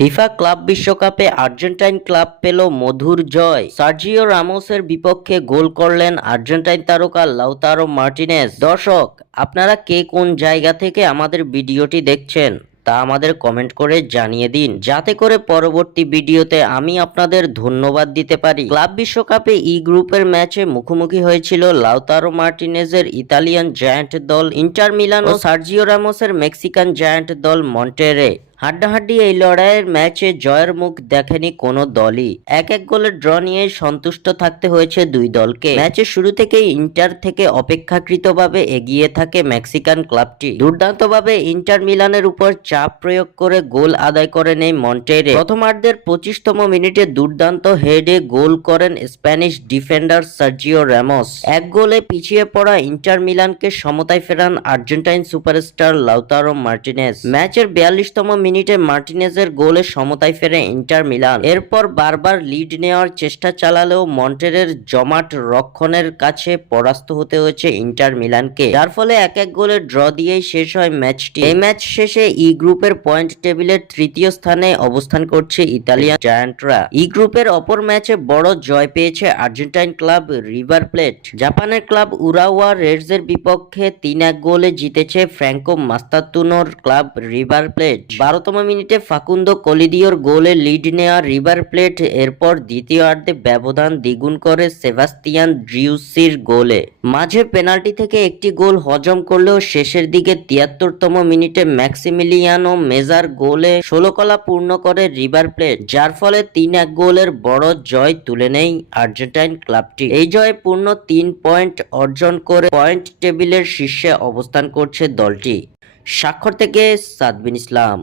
FIFA club বিশ্বকাপে Argentine club পেল মধুর জয়। সার্জিও রামোসের বিপক্ষে গোল করলেন আর্জেন্টাইন তারকা লাউতারো মার্টিনেজ। দর্শক, আপনারা কে কোন জায়গা থেকে আমাদের ভিডিওটি দেখছেন তা আমাদের কমেন্ট করে জানিয়ে দিন, যাতে করে পরবর্তী ভিডিওতে আমি আপনাদের ধন্যবাদ দিতে পারি। ক্লাব বিশ্বকাপে ই গ্রুপের ম্যাচে মুখোমুখি হয়েছিল লাউতারো মার্টিনেজের ইতালিয়ান জায়ান্ট দল ইন্টার মিলান ও সার্জিও রামোসের মেক্সিকান জায়ান্ট দল মন্টেরে। হাড্ডাহাড্ডি এই লড়াইয়ের ম্যাচে জয়ের মুখ দেখেনি কোনো দলই। এক এক গোলের ড্র নিয়ে সন্তুষ্ট থাকতে হয়েছে দুই দলকে। ম্যাচের শুরু থেকেই ইন্টার থেকে অপেক্ষাকৃতভাবে এগিয়ে থাকে মেক্সিকান ক্লাবটি। দুর্দান্তভাবে ইন্টার মিলানের উপর চাপ প্রয়োগ করে গোল আদায় করে নেয় মন্টেরে। প্রথমার্ধের 25তম মিনিটে দুর্দান্ত হেডে গোল করেন স্প্যানিশ ডিফেন্ডার সার্জিও রামোস। এক গোলে পিছিয়ে পড়া ইন্টার মিলানকে সমতায় ফেরান আর্জেন্টাইন সুপারস্টার লাউতারো মার্টিনেজ। ম্যাচের 42তম মিনিটে মার্টিনেজের গোলে সমতায় ফেরে ইন্টার মিলান। এরপর বারবার লিড নেওয়ার চেষ্টা চালালেও মন্টেরের জমাট রক্ষণের কাছে পরাস্ত হতে হয়েছে ইন্টার মিলানকে, যার ফলে এক এক গোলে ড্র দিয়েই শেষ হয় ম্যাচটি। এই ম্যাচ শেষে ই গ্রুপের পয়েন্ট টেবিলের তৃতীয় স্থানে অবস্থান করছে ইতালিয়ান জায়ান্টরা। ই গ্রুপের অপর ম্যাচে বড় জয় পেয়েছে আর্জেন্টাইন ক্লাব রিভার প্লেট। জাপানের ক্লাব উরাওয়া রেডসের বিপক্ষে 3-1 গোলে জিতেছে ফ্র্যাঙ্কো মাস্তাতুনোর ক্লাব রিভার প্লেট। 12তম মিনিটে ফাকুন্দো কলিদিওর গোলে লিড নেওয়া রিভার প্লেট এরপর দ্বিতীয়ার্ধে ব্যবধান দ্বিগুণ করে সেবাস্তিয়ান ড্রিউসির গোলে। মাঝে পেনাল্টি থেকে একটি গোল হজম করলেও শেষের দিকে 73তম মিনিটে ম্যাক্সিমিলিয়ানো মেজার গোলে 16 কলা পূর্ণ করে রিভার প্লেট, যার ফলে 3-1 গোলের বড় জয় তুলে নেয় আর্জেন্টাইন ক্লাবটি। এই জয়ে পূর্ণ 3 পয়েন্ট অর্জন করে পয়েন্ট টেবিলের শীর্ষে অবস্থান করছে দলটি। স্বাক্ষর থেকে সাদবিন ইসলাম।